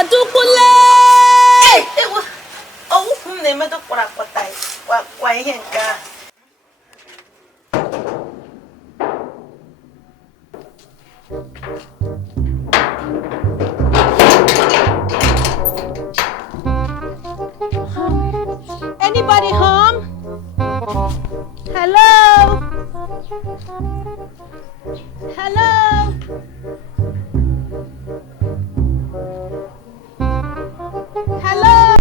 Adukule! Hey, oh, name it for a potai. Why, here, Anybody home? Hello? Hello? Hello?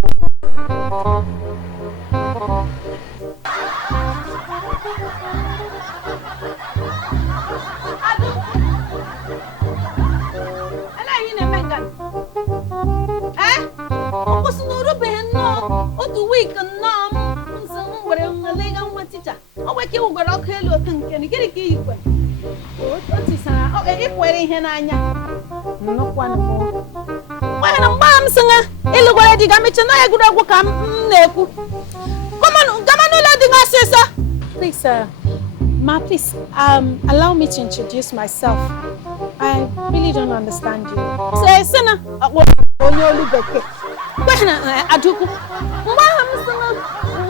Please, Ma, please, allow me to introduce myself. I really don't understand you. Say, Sana, Adaukwu,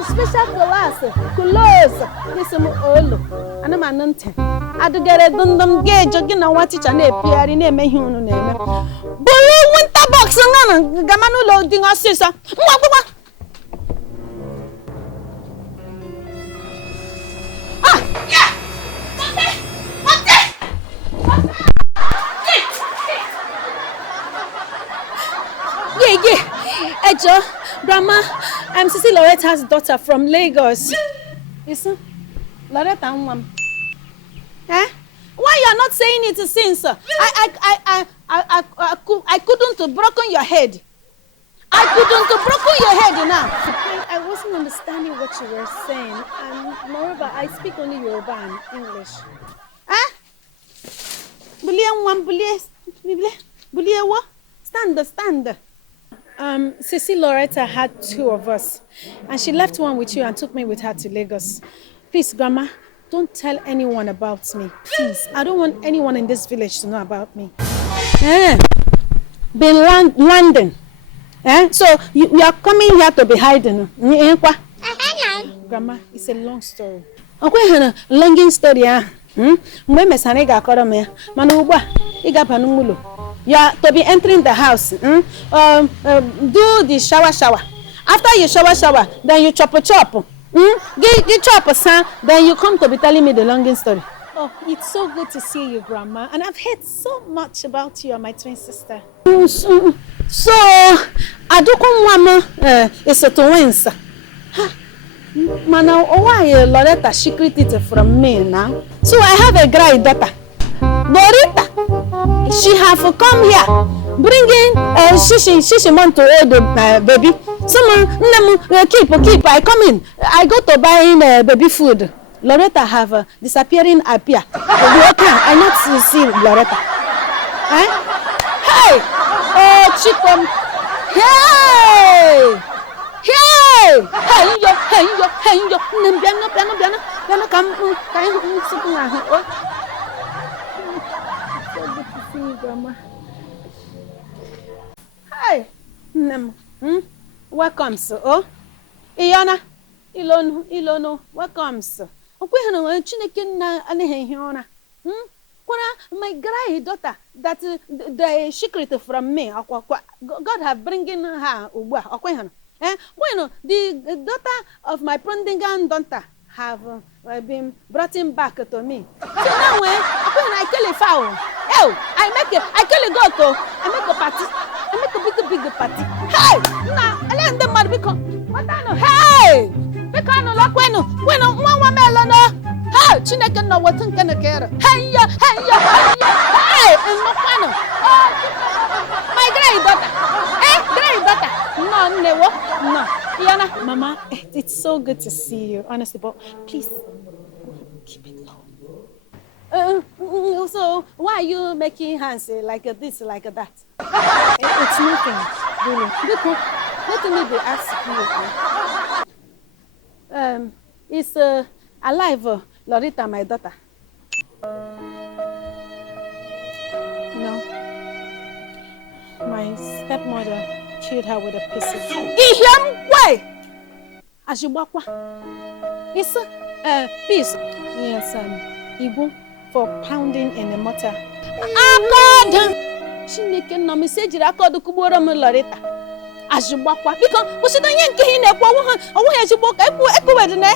special class, close. Listen, Olo, and I'm an auntie. I do get a dundum gauge again. I want it and a peer in a mahun name. Bully winter box and Gamanu loading our sister. Ejo, Grandma, I'm Sisi Loretta's daughter from Lagos. Listen, Loretta, eh? Why you are not saying it since? I couldn't have broken your head. I couldn't have broken your head now. I wasn't understanding what you were saying, and moreover, I speak only Yoruba and English. Eh? Stand. Sisi Loretta had 2 of us, and she left one with you and took me with her to Lagos. Please, Grandma, don't tell anyone about me. Please, I don't want anyone in this village to know about me. Been landing. So you are coming here to be hiding. Grandma, it's a long story. Okay, longing story. You are to be entering the house. Do the shower. After you shower, then you chop. You chop, son. Then you come to be telling me the longing story. Oh, it's so good to see you, Grandma. And I've heard so much about you and my twin sister. So Adaukwu is a twins. Mana, why Loretta secreted from me now? So I have a great daughter. Loretta, she have come here, bringing shishi want to hold the baby. Someone, keep, I come in. I go to buy him baby food. Loretta have disappearing appear. I not see Loretta. Eh? Hey! Oh, chicken! Hey! Grandma. Hey, welcome, sir. Oh, Iona, Ilono, welcome, sir. My great daughter, that the secret from me, God have bringing her. The daughter of my Prondingan daughter have been brought him back to me. So now when I kill a fowl, I kill a goat, I make a party. I make a big party. Hey! Now, I let them become. What I know? Hey! Because no luck when one melon. Hey! Chineke no what can care. Hey! And no fun. My great daughter. Great daughter. No. Iana, Mama, it's so good to see you, honestly, but please keep it low. So why are you making hands like this, like that? It's nothing, really. Let me be asking you. Is alive, Loretta, my daughter? No. my stepmother killed her with a pistol. Ihemwe! Ajibakwa. It's peace. Yes, Igbo for pounding in the mortar. Akod! Chineke no message akod kugboro m lorita. Ajibakwa. Because we should not nke hi na-ekwu owu ha ejiboka ekwuwedine.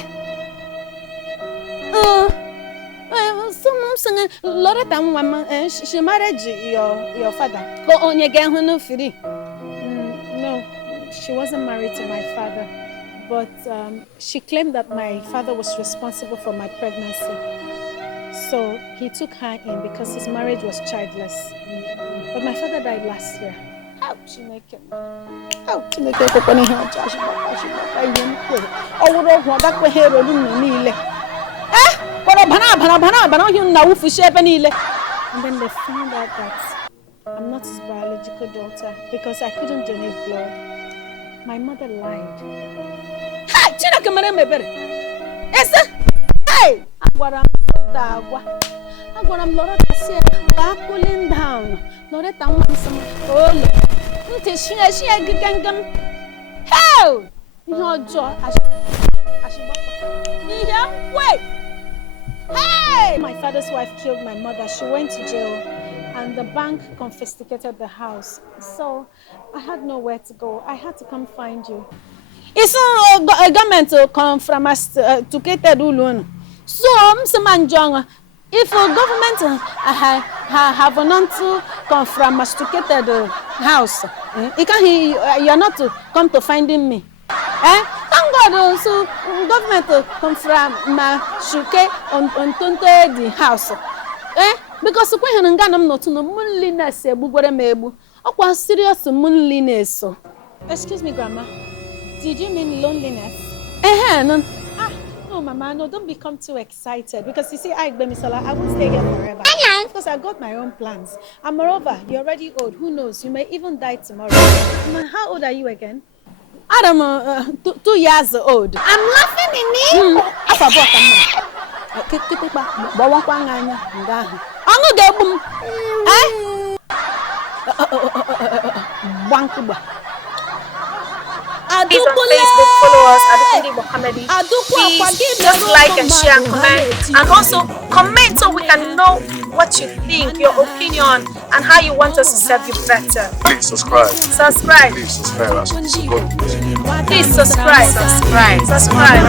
Someone saying Loretta mama she married your father. Go on again no free. No, she wasn't married to my father. But she claimed that my father was responsible for my pregnancy. So he took her in because his marriage was childless. But my father died last year. How she make him? How she make him? And then they found out that I'm not his biological daughter because I couldn't donate blood. My mother lied. Hey, I'm Loretta say back cooling down. Loretta wants some oh she hell your jaw wait. Hey! My father's wife killed my mother. She went to jail and the bank confiscated the house. So I had nowhere to go. I had to come find you. It's a government to come from us to get that loan. So if a government have not to come from us to get the house, you're not to come to finding me. Thank God, so government come from my shuke on the house. Because when I'm not to know moonliness, serious moonliness. Excuse me, Grandma. Did you mean loneliness? No, Mama, no, don't become too excited. Because you see, I won't stay here forever. Because I got my own plans. And moreover, you're already old. Who knows? You may even die tomorrow. Mama, how old are you again? I'm 2 years old. I'm laughing in it. Please on Facebook, follow us at Ogundipe Comedy. Please just like and share and comment. And also comment so we can know what you think, your opinion, and how you want us to serve you better. Please subscribe. Subscribe. Please subscribe. Please subscribe. Subscribe.